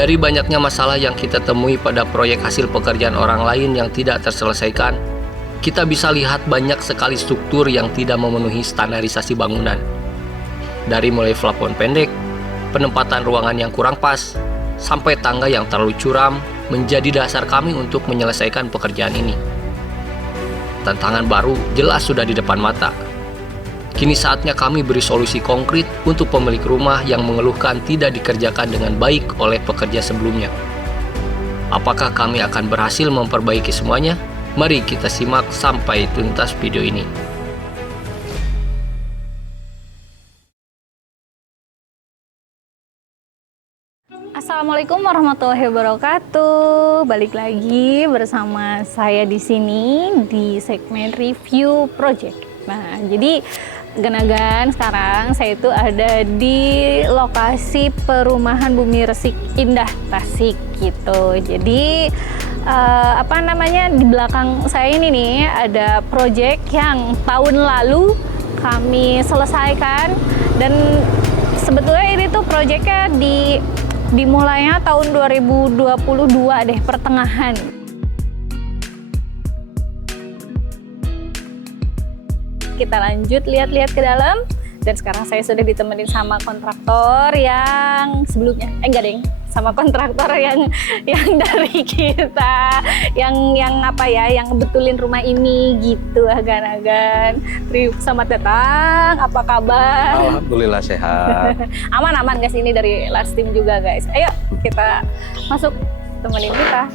Dari banyaknya masalah yang kita temui pada proyek hasil pekerjaan orang lain yang tidak terselesaikan, kita bisa lihat banyak sekali struktur yang tidak memenuhi standarisasi bangunan. Dari mulai plafon pendek, penempatan ruangan yang kurang pas, sampai tangga yang terlalu curam menjadi dasar kami untuk menyelesaikan pekerjaan ini. Tantangan baru jelas sudah di depan mata. Kini saatnya kami beri solusi konkret untuk pemilik rumah yang mengeluhkan tidak dikerjakan dengan baik oleh pekerja sebelumnya. Apakah kami akan berhasil memperbaiki semuanya? Mari kita simak sampai tuntas video ini. Assalamualaikum warahmatullahi wabarakatuh. Balik lagi bersama saya di sini di segmen review project. Nah, jadi Genagan sekarang saya itu ada di lokasi perumahan Bumi Resik Indah Tasik gitu. Jadi di belakang saya ini nih ada project yang tahun lalu kami selesaikan, dan sebetulnya ini tuh projectnya dimulainya tahun 2022 deh, pertengahan. Kita lanjut lihat-lihat ke dalam, dan sekarang saya sudah ditemenin sama kontraktor yang sebelumnya, sama kontraktor yang dari kita, yang ngebetulin rumah ini gitu, Agan. Selamat datang, apa kabar? Alhamdulillah sehat. Aman guys, ini dari last team juga guys. Ayo kita masuk, temenin kita.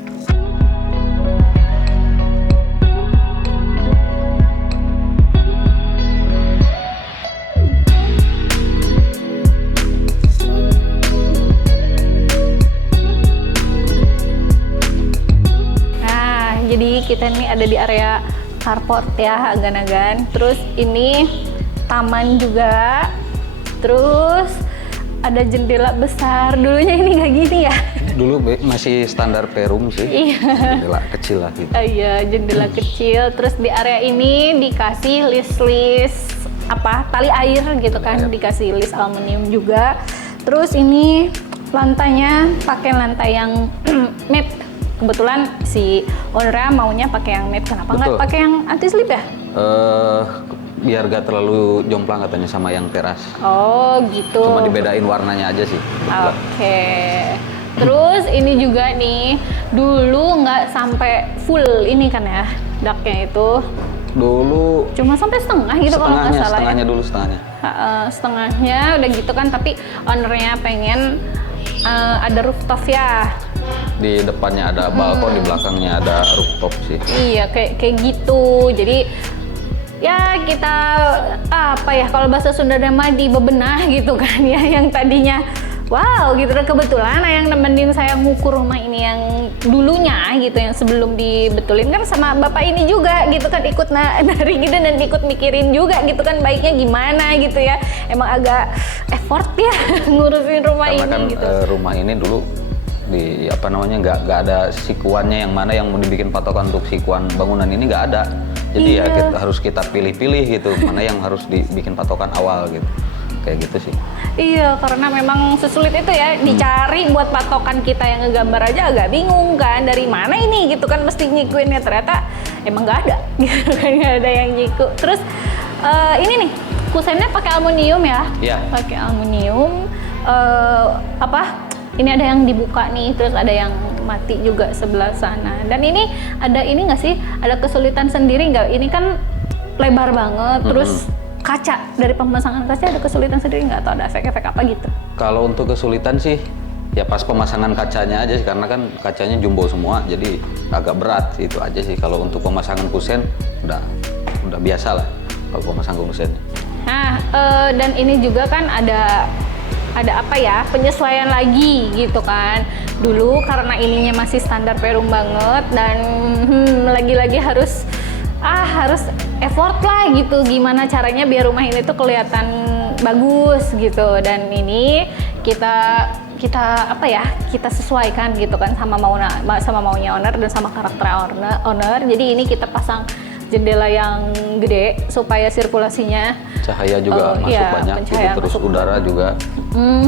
Jadi kita ini ada di area carport ya, Agan. Terus ini taman juga. Terus ada jendela besar. Dulunya ini nggak gini ya? Dulu masih standar perum sih. Iya. Jendela kecil lah gitu. Iya, jendela kecil. Terus di area ini dikasih list tali air gitu kan, dikasih list aluminium juga. Terus ini lantainya pakai lantai yang matte. Kebetulan si ownernya maunya pakai yang matte, kenapa nggak pakai yang anti slip ya? Biar gak terlalu jomplang katanya sama yang teras. Oh gitu. Cuma dibedain warnanya aja sih. Oke. Terus ini juga nih, dulu nggak sampai full ini kan ya, daknya itu. Dulu cuma sampai setengah gitu kalau nggak salah. Setengahnya dulu setengahnya. Setengahnya udah gitu kan, tapi ownernya pengen ada rooftop ya. Di depannya ada balkon, di belakangnya ada rooftop sih. Iya, kayak gitu. Jadi ya kita kalau bahasa Sunda mah dibebenah gitu kan ya, yang tadinya wow gitu. Dan kebetulan yang nemenin saya ngukur rumah ini yang dulunya gitu, yang sebelum dibetulin kan sama bapak ini juga gitu kan, ikut dari gitu dan ikut mikirin juga gitu kan baiknya gimana gitu ya. Emang agak effort ya ngurusin rumah karena ini kan, gitu. Rumah ini dulu nggak ada sikuannya, yang mana yang mau dibikin patokan untuk sikuan bangunan ini nggak ada. Jadi ya harus kita pilih-pilih gitu, mana yang harus dibikin patokan awal gitu. Kayak gitu sih. Iya, karena memang sesulit itu ya, dicari buat patokan kita yang ngegambar aja agak bingung kan, dari mana ini gitu kan, mesti nyikuinnya, ternyata emang nggak ada gitu kan, nggak ada yang nyiku. Terus ini nih kusennya pakai aluminium ya? Iya. Pakai aluminium. Ini ada yang dibuka nih, terus ada yang mati juga sebelah sana. Dan ini nggak sih, ada kesulitan sendiri nggak? Ini kan lebar banget, terus kaca, dari pemasangan kaca ada kesulitan sendiri nggak, atau ada efek-efek apa gitu? Kalau untuk kesulitan sih ya pas pemasangan kacanya aja sih, karena kan kacanya jumbo semua, jadi agak berat, itu aja sih. Kalau untuk pemasangan kusen udah biasa lah kalau pemasangan kusen. Nah, dan ini juga kan ada penyesuaian lagi gitu kan. Dulu karena ininya masih standar perum banget, dan lagi-lagi harus effort lah gitu, gimana caranya biar rumah ini tuh kelihatan bagus gitu. Dan ini kita sesuaikan gitu kan sama maunya owner dan sama karakter owner. Jadi ini kita pasang jendela yang gede supaya sirkulasinya cahaya juga masuk banyak gitu, terus udara juga.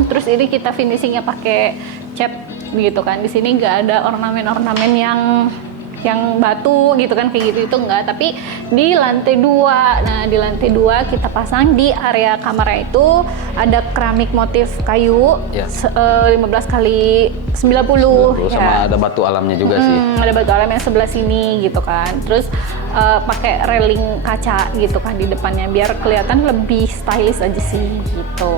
Terus ini kita finishingnya pakai cat begitu kan. Di sini nggak ada ornamen-ornamen yang batu gitu kan, kayak gitu itu enggak, tapi di lantai 2. Nah, di lantai 2 kita pasang di area kamar itu ada keramik motif kayu, Ya. 15 kali 90 sama ya. ada batu alamnya juga sih. Ada batu alam yang sebelah sini gitu kan. Terus pakai railing kaca gitu kan di depannya biar kelihatan lebih stylish aja sih gitu.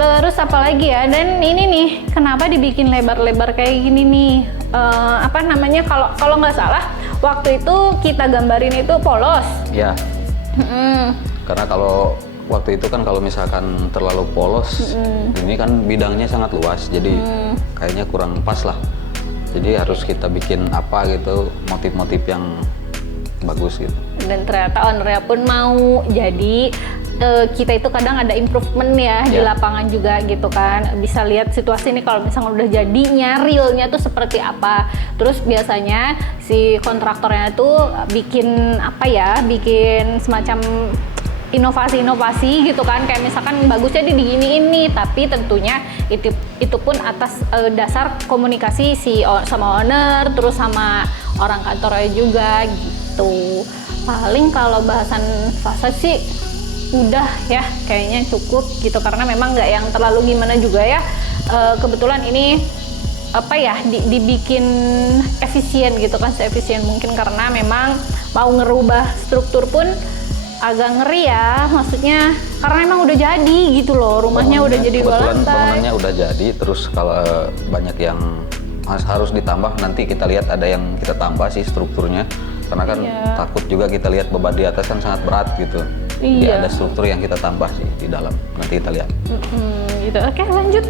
Terus apa lagi ya? Dan ini nih, kenapa dibikin lebar-lebar kayak gini nih? Apa namanya? Kalau nggak salah, waktu itu kita gambarin itu polos. Ya. Karena kalau waktu itu kan kalau misalkan terlalu polos, ini kan bidangnya sangat luas, jadi kayaknya kurang pas lah. Jadi harus kita bikin apa gitu, motif-motif yang bagus gitu. Dan ternyata ownernya pun mau. Jadi kita itu kadang ada improvement ya di lapangan juga gitu kan, bisa lihat situasi ini kalau misalnya udah jadinya realnya tuh seperti apa. Terus biasanya si kontraktornya tuh bikin apa ya, bikin semacam inovasi-inovasi gitu kan, kayak misalkan bagusnya diginiin nih, tapi tentunya itu pun atas dasar komunikasi sama owner terus sama orang kantornya juga gitu. Paling kalau bahasan fasad sih udah ya kayaknya cukup gitu, karena memang nggak yang terlalu gimana juga ya. Kebetulan ini apa ya dibikin efisien gitu kan, seefisien mungkin, karena memang mau ngerubah struktur pun agak ngeri ya, maksudnya karena emang udah jadi gitu loh, rumahnya udah jadi 2 lantai. Kebetulan bangunannya udah jadi, terus kalau banyak yang harus ditambah, nanti kita lihat ada yang kita tambah sih strukturnya, karena kan takut juga kita lihat beban di atas kan sangat berat gitu. Jadi ada struktur yang kita tambah sih di dalam, nanti kita lihat. Gitu. Oke, lanjut.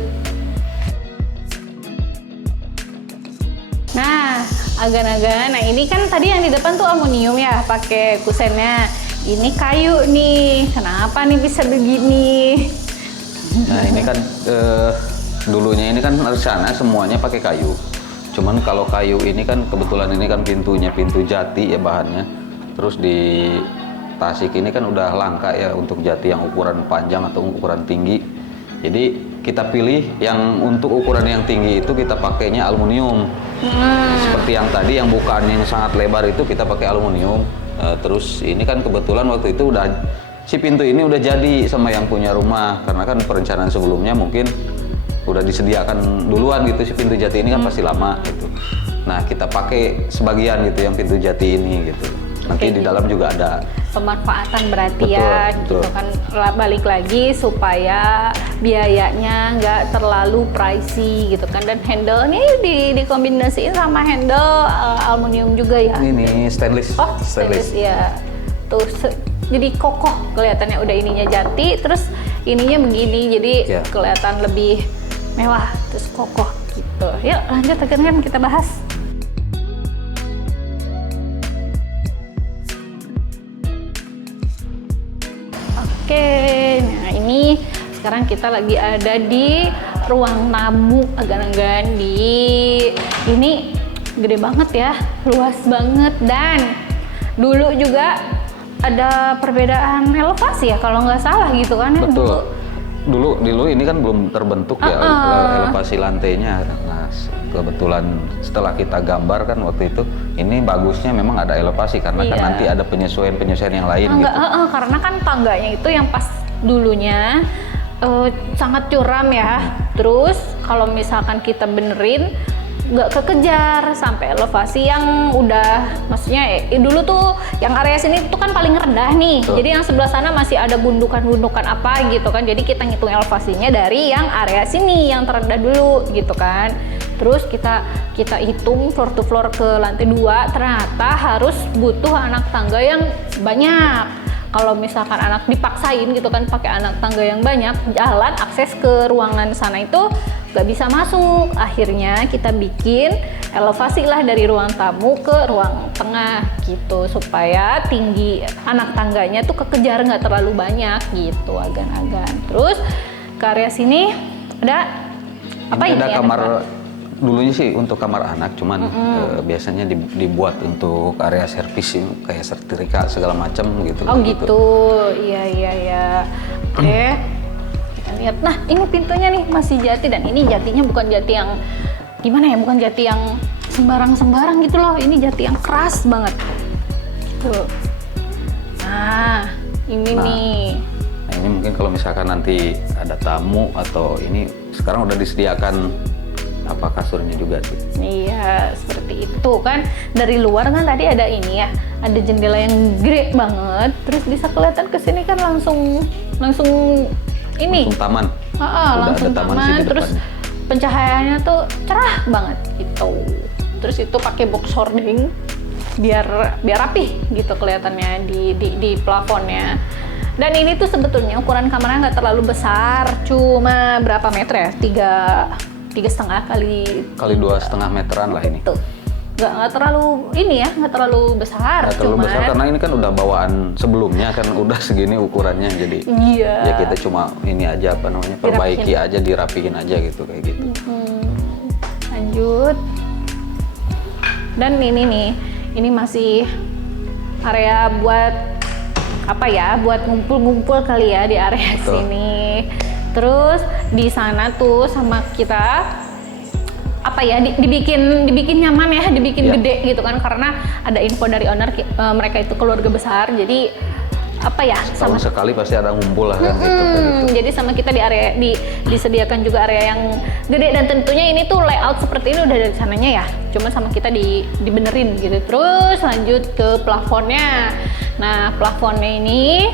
Nah, agan-agan. Nah, ini kan tadi yang di depan tuh aluminium ya, pakai kusennya. Ini kayu nih. Kenapa nih bisa begini? Nah, ini kan dulunya ini kan rencana semuanya pakai kayu. Cuman kalau kayu ini kan kebetulan ini kan pintunya pintu jati ya bahannya. Terus di Tasik ini kan udah langka ya untuk jati yang ukuran panjang atau ukuran tinggi. Jadi kita pilih yang untuk ukuran yang tinggi itu kita pakainya aluminium. Seperti yang tadi yang bukaan yang sangat lebar itu kita pakai aluminium. Terus ini kan kebetulan waktu itu udah si pintu ini udah jadi sama yang punya rumah, karena kan perencanaan sebelumnya mungkin udah disediakan duluan gitu si pintu jati ini kan pasti lama gitu. Nah, kita pakai sebagian gitu yang pintu jati ini gitu. Nanti di dalam juga ada pemanfaatan berarti betul, ya betul. gitu kan, balik lagi supaya biayanya nggak terlalu pricey gitu kan, dan handle-nya dikombinasiin sama handle aluminium juga ya. ini stainless. Oh, stainless ya. Tuh jadi kokoh kelihatannya, udah ininya jati terus ininya begini, jadi kelihatan lebih mewah terus kokoh gitu. Yuk lanjut kan kita bahas. Oke, nah ini sekarang kita lagi ada di ruang tamu agan-agan. Ini gede banget ya, luas banget, dan dulu juga ada perbedaan elevasi ya kalau nggak salah gitu kan ya. Betul. Dulu ini kan belum terbentuk ya elevasi lantainya. Nah, kebetulan setelah kita gambar kan waktu itu, ini bagusnya memang ada elevasi karena kan nanti ada penyesuaian yang lain gitu. Karena kan tangganya itu yang pas dulunya sangat curam ya. Terus kalau misalkan kita benerin nggak kekejar sampai elevasi yang udah, maksudnya dulu tuh yang area sini tuh kan paling rendah nih. Jadi yang sebelah sana masih ada gundukan-gundukan apa gitu kan. Jadi kita ngitung elevasinya dari yang area sini yang terendah dulu gitu kan. Terus kita hitung floor to floor ke lantai 2, ternyata harus butuh anak tangga yang banyak. Kalau misalkan anak dipaksain gitu kan pakai anak tangga yang banyak, jalan akses ke ruangan sana itu nggak bisa masuk. Akhirnya kita bikin elevasi lah dari ruang tamu ke ruang tengah gitu, supaya tinggi anak tangganya tuh kekejar, nggak terlalu banyak gitu agan-agan. Terus ke area sini ada apa ini? Ada kamar. Dulunya sih untuk kamar anak, cuman biasanya dibuat untuk area servis kayak setrika segala macam gitu. Oh gitu, iya. Oke, kita lihat. Nah ini pintunya nih masih jati, dan ini jatinya bukan jati yang gimana ya, bukan jati yang sembarang-sembarang gitu loh, ini jati yang keras banget. Tuh. Nah, ini nih. Nah, ini mungkin kalau misalkan nanti ada tamu atau ini sekarang udah disediakan apa kasurnya juga sih. Iya, seperti itu kan. Dari luar kan tadi ada ini ya, ada jendela yang gede banget, terus bisa kelihatan ke sini kan langsung ini. Langsung taman. Udah langsung ada taman sih di terus depannya. pencahayaannya tuh cerah banget gitu. Terus itu pakai box hording biar rapih gitu kelihatannya di plafonnya. Dan ini tuh sebetulnya ukuran kamarnya nggak terlalu besar, cuma berapa meter ya? 3,5 kali 2,5 meteran lah ini. Tuh. Nggak terlalu ini ya, nggak terlalu besar. Nggak terlalu besar karena ini kan udah bawaan sebelumnya kan udah segini ukurannya, jadi iya. ya kita cuma ini aja apa namanya perbaiki aja, dirapihin aja gitu kayak gitu. Lanjut. Dan ini nih, ini masih area buat apa ya? Buat ngumpul-ngumpul kali ya di area Betul. sini. Terus di sana tuh sama kita apa ya, dibikin nyaman ya, dibikin Iya. gede gitu kan, karena ada info dari owner mereka itu keluarga besar, jadi apa ya, sama Tahun sekali pasti ada ngumpul lah kan gitu, kayak gitu. jadi sama kita di area disediakan juga area yang gede, dan tentunya ini tuh layout seperti ini udah dari sananya ya, cuma sama kita dibenerin gitu. Terus lanjut ke plafonnya. Nah, plafonnya ini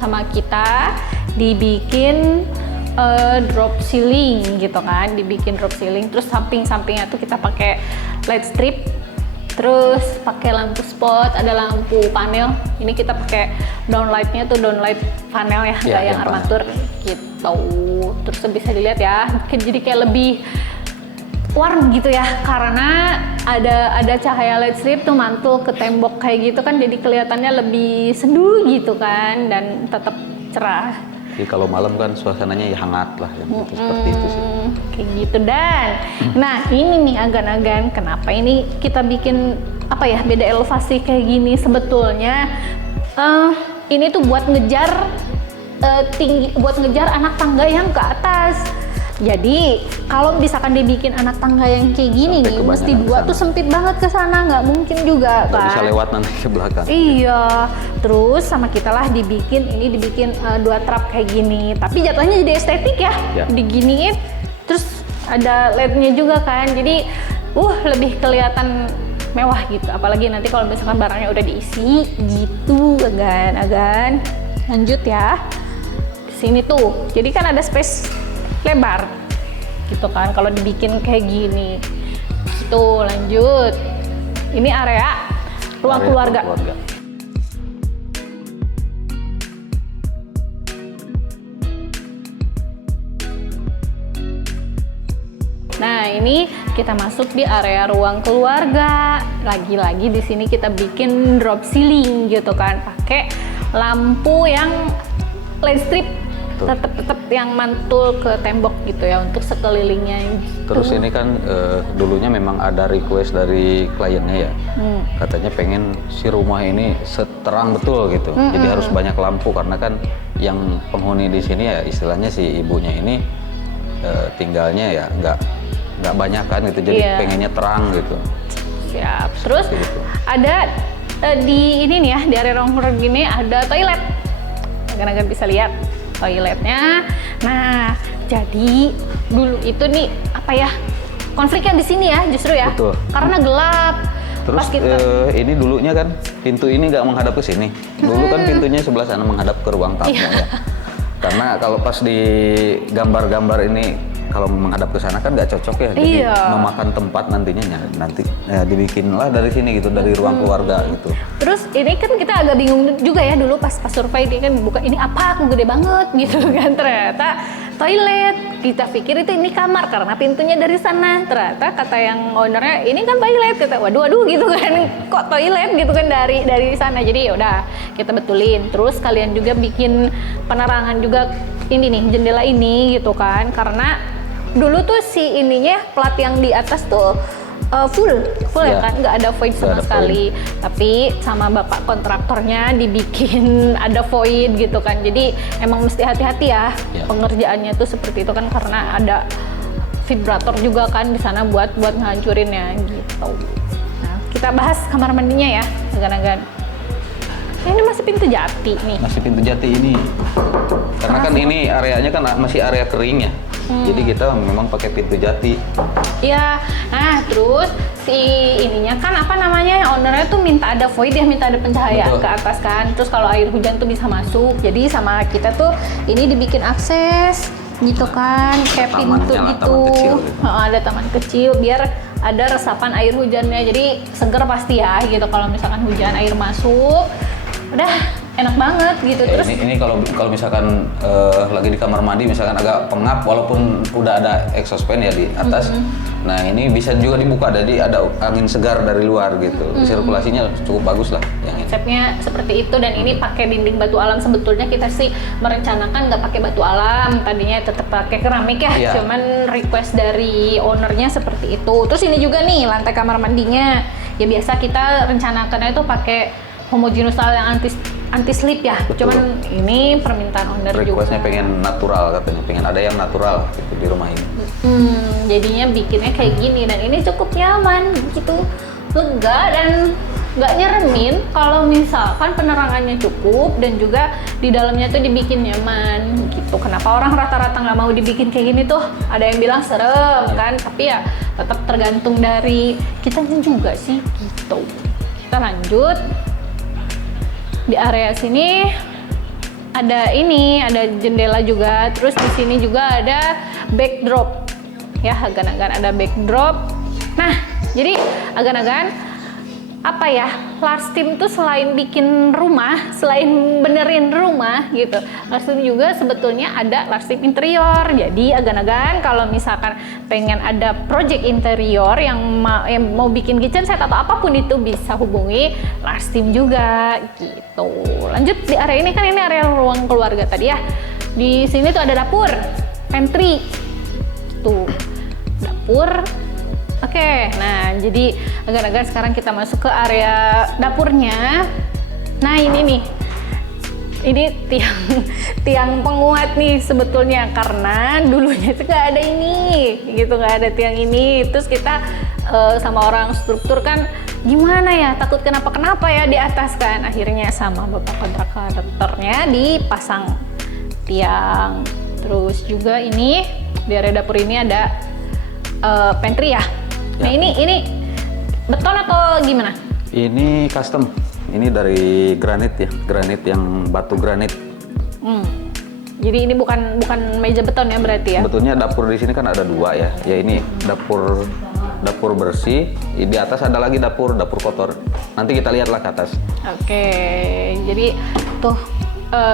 sama kita dibikin drop ceiling gitu kan, dibikin drop ceiling. Terus samping-sampingnya tuh kita pakai light strip, terus pakai lampu spot, ada lampu panel. Ini kita pakai downlightnya tuh downlight panel ya, kayak yang armatur gitu. Terus bisa dilihat ya, jadi kayak lebih warm gitu ya, karena ada cahaya light strip tuh mantul ke tembok kayak gitu kan, jadi kelihatannya lebih sendu gitu kan, dan tetap cerah. Jadi kalau malam kan suasananya ya hangat lah yang gitu, seperti itu sih. Kayak gitu. Dan nah ini nih agan-agan, kenapa ini kita bikin apa ya, beda elevasi kayak gini sebetulnya. Ini tuh buat ngejar buat ngejar anak tangga yang ke atas. Jadi kalau misalkan dibikin anak tangga yang kayak gini Sampai nih, mesti kebanyakan dua kesana. tuh sempit banget ke sana, nggak mungkin juga Nggak kan. bisa lewat nanti ke belakang. Iya, terus sama kita lah dibikin 2 trap kayak gini, tapi jatuhnya jadi estetik ya, Ya. diginiin, terus ada LED-nya juga kan, jadi lebih kelihatan mewah gitu. Apalagi nanti kalau misalkan barangnya udah diisi gitu, agan. Lanjut ya, sini tuh, jadi kan ada space lebar gitu kan kalau dibikin kayak gini. Tuh lanjut, ini area ruang Area keluarga. Nah, ini kita masuk di area ruang keluarga. Lagi-lagi di sini kita bikin drop ceiling gitu kan, pakai lampu yang light strip, tetap yang mantul ke tembok gitu ya untuk sekelilingnya gitu. Terus ini kan dulunya memang ada request dari kliennya ya, katanya pengen si rumah ini seterang betul gitu, jadi harus banyak lampu karena kan yang penghuni di sini ya istilahnya si ibunya ini tinggalnya ya nggak banyak kan gitu, jadi Iya. pengennya terang gitu. Siap. Terus Seperti itu. ada di ini nih ya, di area ruang keluarga gini ada toilet. Agan-agan bisa lihat toiletnya. Nah, jadi dulu itu nih apa ya, konfliknya di sini ya justru ya. Betul. Karena gelap. Terus Pas kita ini dulunya kan pintu ini nggak menghadap ke sini. Dulu kan pintunya sebelah sana menghadap ke ruang tamu Iya. ya. Karena kalau pas di gambar-gambar ini kalau menghadap ke sana kan nggak cocok ya. Jadi Iya. memakan tempat nantinya nanti dibikinlah dari sini gitu, dari ruang keluarga gitu. Terus ini kan kita agak bingung juga ya dulu pas survei, dia kan buka ini apa, aku gede banget gitu kan, ternyata toilet. Kita pikir itu ini kamar karena pintunya dari sana, ternyata kata yang ownernya ini kan toilet. Kata waduh gitu kan, kok toilet gitu kan dari sana. Jadi ya udah kita betulin. Terus kalian juga bikin penerangan juga ini nih, jendela ini gitu kan, karena dulu tuh si ininya plat yang di atas tuh full ya Iya. kan, nggak ada void Nggak sama ada sekali. Tapi sama bapak kontraktornya dibikin ada void gitu kan. Jadi emang mesti hati-hati ya Iya. pengerjaannya tuh seperti itu kan, karena ada vibrator juga kan di sana buat ngancurinnya gitu. Nah, kita bahas kamar mandinya ya, agan-agan. Ini masih pintu jati nih. Masih pintu jati ini. Karena kan ini areanya kan masih area kering ya. Jadi kita memang pakai pintu jati. Iya. Nah, terus si ininya kan apa namanya? Ownernya tuh minta ada void ya, minta ada pencahayaan Betul. ke atas kan. Terus kalau air hujan tuh bisa masuk. Jadi sama kita tuh ini dibikin akses gitu kan, kayak pintu Tamannya lah, gitu. taman kecil. Ada taman kecil biar ada resapan air hujannya. Jadi seger pasti ya gitu kalau misalkan hujan air masuk. Udah enak banget gitu. Terus Ini kalau misalkan lagi di kamar mandi misalkan agak pengap walaupun udah ada exhaust fan ya di atas. Nah, ini bisa juga dibuka jadi ada angin segar dari luar gitu. Sirkulasinya cukup bagus lah yang ini. konsepnya seperti itu, dan ini pakai dinding batu alam. Sebetulnya kita sih merencanakan nggak pakai batu alam, tadinya tetap pakai keramik ya. Iya. Cuman request dari ownernya seperti itu. Terus ini juga nih lantai kamar mandinya. Ya biasa kita rencanakannya itu pakai homogeneous tile yang anti slip ya. Betul. Cuman ini permintaan owner Requestnya juga. pengen natural katanya, pengen ada yang natural gitu di rumah ini. Jadinya bikinnya kayak gini, dan ini cukup nyaman gitu, lega dan nggak nyeremin kalau misalkan penerangannya cukup dan juga di dalamnya tuh dibikin nyaman gitu. Kenapa orang rata-rata nggak mau dibikin kayak gini tuh? Ada yang bilang serem kan, tapi ya tetap tergantung dari kitanya juga sih gitu. Kita lanjut. Di area sini ada jendela juga, terus di sini juga ada backdrop ya, agan-agan ada backdrop. Nah, jadi agan-agan apa ya, Larstim tuh selain bikin rumah, selain benerin rumah gitu, Larstim juga sebetulnya ada Larstim interior. Jadi agan-agan kalau misalkan pengen ada project interior yang mau bikin kitchen set atau apapun itu, bisa hubungi Larstim juga gitu. Lanjut di area ini, kan ini area ruang keluarga tadi ya. Di sini tuh ada dapur, pantry tuh, dapur. Oke, nah jadi agar-agar sekarang kita masuk ke area dapurnya. Nah ini nih, ini tiang penguat nih sebetulnya, karena dulunya itu nggak ada ini, gitu, nggak ada tiang ini. Terus kita sama orang struktur kan gimana ya, takut kenapa ya di atas kan. Akhirnya sama bapak kontraktornya dipasang tiang. Terus juga ini di area dapur ini ada pantry ya. Nah ini beton atau gimana? Ini custom. Ini dari granit ya, granit yang batu granit. Jadi ini bukan meja beton ya berarti ya? Sebetulnya dapur di sini kan ada dua ya. Ya ini dapur bersih. Di atas ada lagi dapur kotor. Nanti kita lihatlah ke atas. Oke, jadi tuh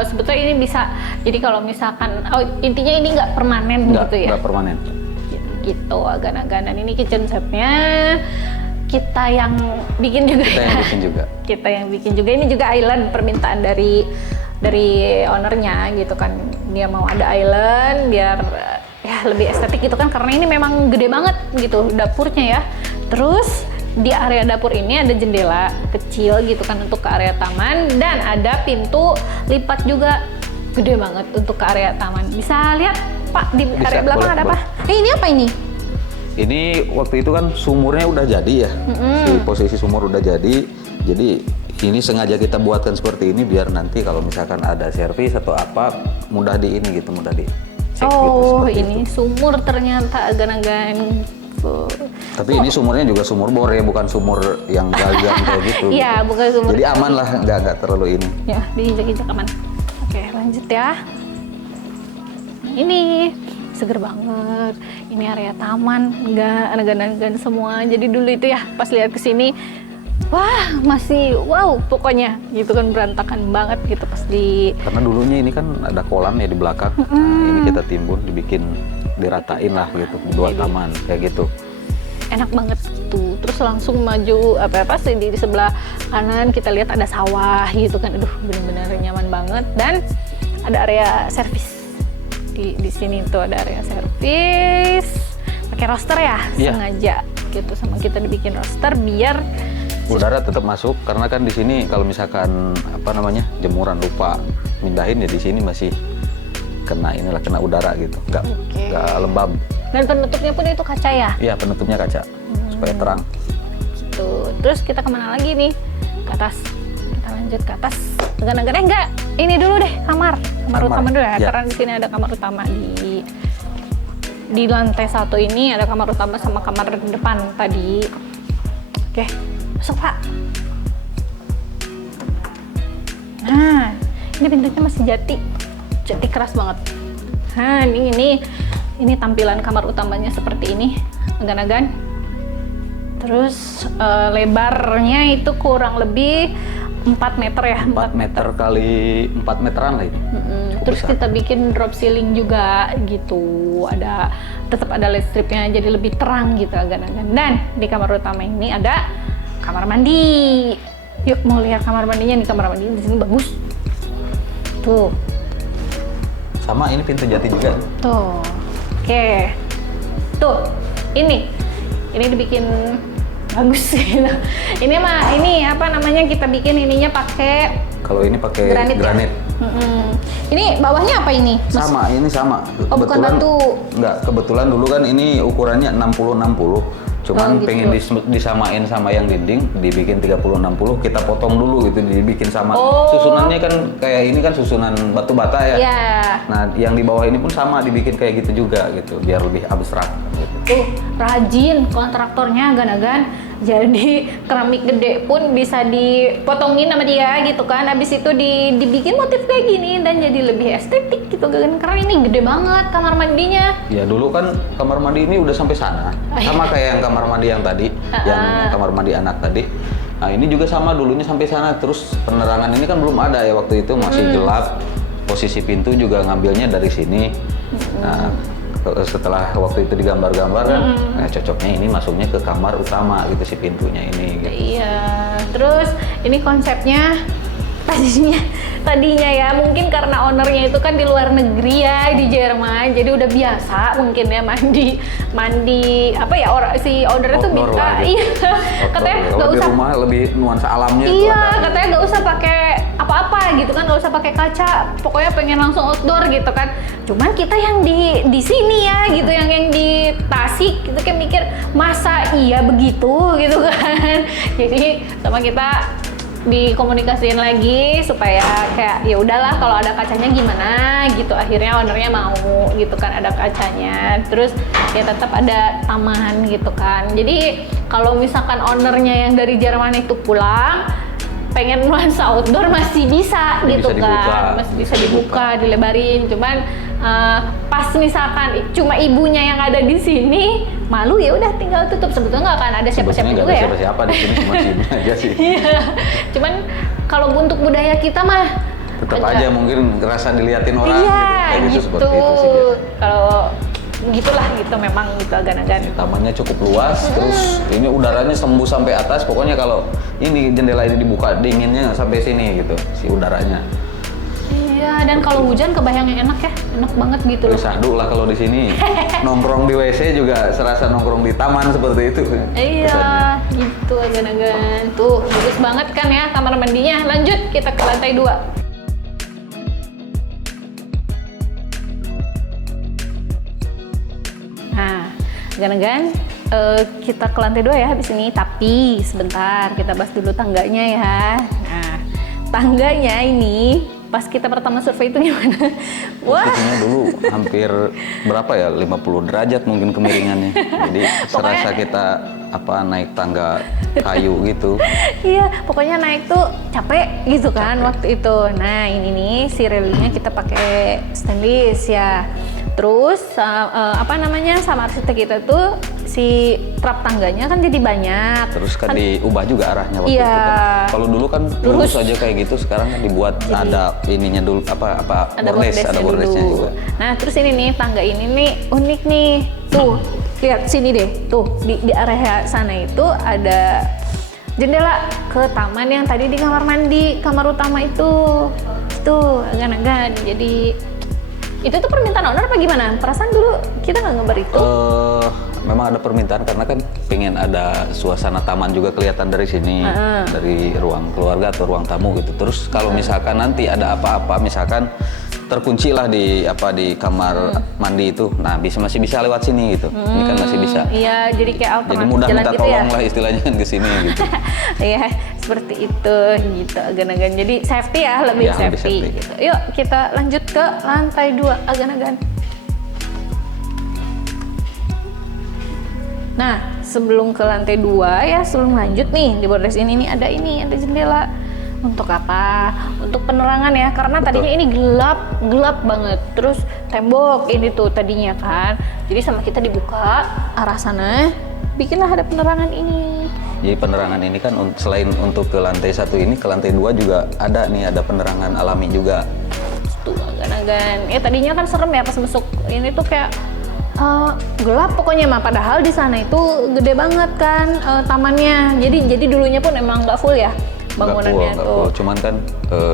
sebetulnya ini bisa. Jadi kalau misalkan, intinya ini nggak permanen gitu ya? Nggak permanen. Gitu agan-agan. Dan ini kitchen setnya kita yang bikin juga Kita ya? yang bikin juga. Kita yang bikin juga. Ini juga island, permintaan dari ownernya gitu kan. Dia mau ada island biar ya lebih estetik gitu kan, karena ini memang gede banget gitu dapurnya ya. Terus di area dapur ini ada jendela kecil gitu kan untuk ke area taman, dan ada pintu lipat juga gede banget untuk ke area taman. Bisa lihat Pak di Bisa, area belakang boleh, ada apa? boleh. Ini apa ini? Ini waktu itu kan sumurnya udah jadi ya. Si posisi sumur udah jadi. Jadi ini sengaja kita buatkan seperti ini biar nanti kalau misalkan ada servis atau apa mudah di ini gitu, mudah di cek gitu, Oh, seperti ini itu. sumur ternyata agan-agan. Tapi ini sumurnya juga sumur bor ya, bukan sumur yang galian kayak gitu. Iya, bukan sumur. Jadi aman lah, nggak terlalu ini. Ya, diinjak-injak aman. Oke, lanjut ya. Ini seger banget. Ini area taman, nggak agan-agan semua. Jadi dulu itu ya, pas lihat ke sini, wah masih wow pokoknya gitu kan, berantakan banget gitu pas di. Karena dulunya ini kan ada kolam ya di belakang. Nah, ini kita timbun, diratain lah gitu, dua taman kayak gitu. Enak banget tuh. Terus langsung maju apa sih di sebelah kanan kita lihat ada sawah gitu kan. Aduh, bener-bener nyaman banget. Dan ada area servis. Di sini tuh ada area servis. Pakai roster ya, Iya. sengaja gitu, sama kita dibikin roster biar Udara tetap masuk karena kan di sini kalau misalkan jemuran lupa mindahin ya di sini masih kena udara gitu, nggak lembab. Dan penutupnya pun itu kaca ya? Iya, penutupnya kaca supaya terang. Tuh, terus kita kemana lagi nih? Ke atas. Kita lanjut ke atas. Agak-agak enggak. Ini dulu deh kamar utama dulu ya. Ya. Karena di sini ada kamar utama di lantai 1 ini ada kamar utama sama kamar depan tadi. Oke, masuk Pak. Nah, ini pintunya masih jati keras banget. Nah, ini tampilan kamar utamanya seperti ini, agan-agan. Terus lebarnya itu kurang lebih 4 meter ya. 4 meter kali 4 meteran lah ini. Cukup Terus besar. kita bikin drop ceiling juga gitu. Tetap ada listriknya jadi lebih terang gitu agan-agan. Dan di kamar utama ini ada kamar mandi. Yuk mau lihat kamar mandinya nih, kamar mandi di sini bagus. Tuh. Sama ini pintu jati juga. Tuh. Oke. Tuh. Ini dibikin bagus gitu. Ini apa namanya, kita bikin ininya pakai Kalau ini pakai granit. granit. Ya? Ini bawahnya apa ini? Sama, ini sama. Oh, bukan batu. Enggak, kebetulan dulu kan ini ukurannya 60-60. Cuman Oh, gitu. pengen disamain sama yang dinding, dibikin 30-60, kita potong dulu gitu, dibikin sama. Oh. Susunannya kan kayak ini kan susunan batu bata ya. Iya. Nah, yang di bawah ini pun sama, dibikin kayak gitu juga gitu, biar lebih abstrak gitu. Rajin kontraktornya agan-agan. Jadi keramik gede pun bisa dipotongin sama dia gitu kan. Habis itu dibikin motif kayak gini dan jadi lebih estetik gitu kan. Karena ini gede banget kamar mandinya. Ya dulu kan kamar mandi ini udah sampai sana, sama kayak yang kamar mandi yang tadi, yang kamar mandi anak tadi. Nah ini juga sama, dulunya sampai sana. Terus penerangan ini kan belum ada ya waktu itu, masih gelap. Posisi pintu juga ngambilnya dari sini. Nah setelah waktu itu digambar-gambar kan, nah cocoknya ini masuknya ke kamar utama gitu si pintunya ini. Gitu. Iya. Terus ini konsepnya tadinya ya mungkin karena ownernya itu kan di luar negeri ya, di Jerman, jadi udah biasa mungkin ya mandi apa ya, si owner itu Outdoor minta lah gitu. iya katanya Kalau nggak di usah, rumah lebih nuansa alamnya tuh iya ada. katanya nggak usah pakai apa-apa gitu kan, nggak usah pakai kaca, pokoknya pengen langsung outdoor gitu kan. Cuman kita yang di sini ya gitu, yang di Tasik gitu kayak mikir masa iya begitu gitu kan. Jadi sama kita dikomunikasiin lagi supaya kayak ya udahlah kalau ada kacanya gimana gitu. Akhirnya ownernya mau gitu kan ada kacanya, terus ya tetap ada taman gitu kan. Jadi kalau misalkan ownernya yang dari Jerman itu pulang pengen nuansa outdoor masih bisa gitu Bisa kan, dibuka. masih bisa dibuka, dilebarin. Cuman pas misalkan cuma ibunya yang ada di sini malu, ya udah tinggal tutup. Sebetulnya nggak akan ada siapa-siapa Sebetulnya juga nggak ada ya. siapa-siapa di sini, cuma si ibu aja sih. Iya. Cuman kalau untuk budaya kita mah Tetap agak- aja mungkin ngerasa diliatin orang iya, gitu. Kayak gitu seperti itu sih. Kalau gitulah gitu memang gitu agan-agan. Tamannya cukup luas, terus ini udaranya tembus sampai atas. Pokoknya kalau ini jendela ini dibuka, dinginnya sampai sini gitu si udaranya. Iya, dan kalau hujan kebayangnya enak ya, enak banget gitu loh. Syahdu lah kalau di sini. Nongkrong di WC juga serasa nongkrong di taman seperti itu. Iya, Kesannya. gitu agan-agan. Tuh, bagus banget kan ya kamar mandinya. Lanjut kita ke lantai 2. Nah, agan-agan kita ke lantai 2 ya habis ini. Tapi sebentar, kita bahas dulu tangganya ya. Nah, tangganya ini pas kita pertama survei itu gimana? Wah, Posisinya dulu hampir berapa ya, 50 derajat mungkin kemiringannya. Jadi serasa kita naik tangga kayu gitu. iya, pokoknya naik tuh capek gitu kan waktu itu. Nah, ini nih si railingnya kita pakai stainless ya. Terus sama arsitek kita tuh si trap tangganya kan jadi banyak. Terus kan diubah juga arahnya waktu Iya. itu kan. Kalau dulu kan lurus aja kayak gitu, sekarang kan dibuat ada ininya dulu Ada bordesnya bordesnya juga. Nah, terus ini nih tangga ini nih unik nih. Tuh, lihat sini deh. Tuh di area sana itu ada jendela ke taman yang tadi di kamar mandi, kamar utama itu. Tuh, agan-agan. Jadi itu tuh permintaan owner apa gimana? Perasaan dulu kita nggak ngebar itu. Memang ada permintaan karena kan pengen ada suasana taman juga kelihatan dari sini, dari ruang keluarga atau ruang tamu gitu. Terus kalau misalkan nanti ada apa-apa, misalkan terkunci lah di kamar mandi itu. Nah, masih bisa lewat sini gitu. Ini kan masih bisa. Iya, jadi kayak Jadi alternatif mudah jalan minta gitu ya. tolong lah istilahnya kan ke sini gitu. Iya, seperti itu gitu agan-agan. Jadi safety ya, lebih Ya, lebih safety. safety. Gitu. Yuk kita lanjut ke lantai 2 agan-agan. Nah, sebelum ke lantai 2 ya, sebelum lanjut nih di bordes ini nih ada jendela. Untuk apa? Untuk penerangan ya, karena Betul. tadinya ini gelap banget. Terus tembok ini tuh tadinya kan. Jadi sama kita dibuka arah sana, bikinlah ada penerangan ini. Jadi penerangan ini kan selain untuk ke lantai 1 ini, ke lantai 2 juga ada penerangan alami juga. Tuh agan-agan. Ya tadinya kan serem ya pas masuk ini tuh kayak gelap pokoknya mah, padahal di sana itu gede banget kan tamannya. Jadi dulunya pun emang nggak full ya bangunannya Nggak tuh. full. Cuman kan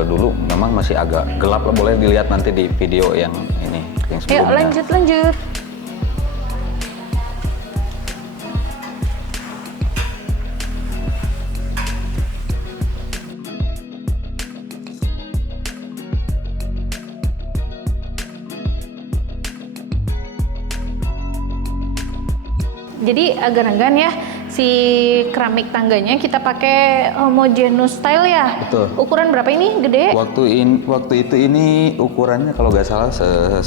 dulu memang masih agak gelap lah, boleh dilihat nanti di video yang ini yang Yuk sebelumnya. lanjut. Jadi agan-agan ya, si keramik tangganya kita pakai homogeneous style ya. Betul. Ukuran berapa ini? Gede? Waktu itu ini ukurannya kalau nggak salah 90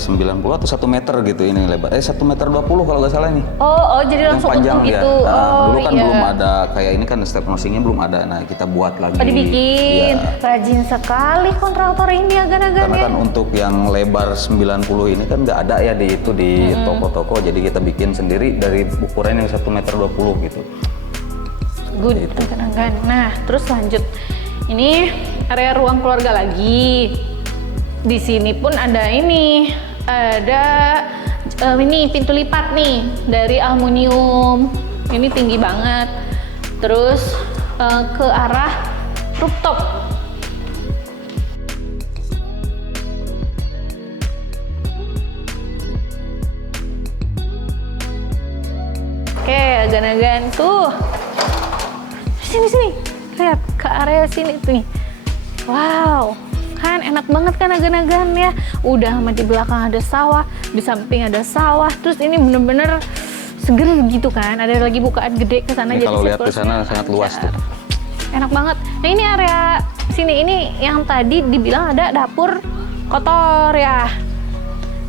atau 1 meter gitu ini lebar. 1 meter 20 kalau nggak salah nih. Oh, jadi Yang langsung panjang utuh dia. gitu. Nah, dulu kan iya. belum ada kayak ini kan step nosingnya belum ada. Nah, kita buat lagi. Oh, dibikin. Iya. Rajin sekali kontraktor ini agan-agan Karena ya. kan untuk yang lebar 90 ini kan nggak ada ya di toko-toko, jadi kita bikin sendiri dari ukuran yang 1 meter 20 gitu. Good, agan-agan. Nah, terus lanjut. Ini area ruang keluarga lagi. Di sini pun ada ini, ini pintu lipat nih dari aluminium. Ini tinggi banget. Terus ke arah rooftop. Oke, agan-agan tuh. Sini. Lihat ke area sini tuh nih. Wow, kan enak banget kan agan-agan ya. Udah sama di belakang ada sawah, di samping ada sawah. Terus ini bener-bener seger gitu kan. Ada lagi bukaan gede ke sana. Ini jadi kalau lihat ke sirkulasinya sana sangat luas tuh. enak banget. Nah ini area sini ini yang tadi dibilang ada dapur kotor ya.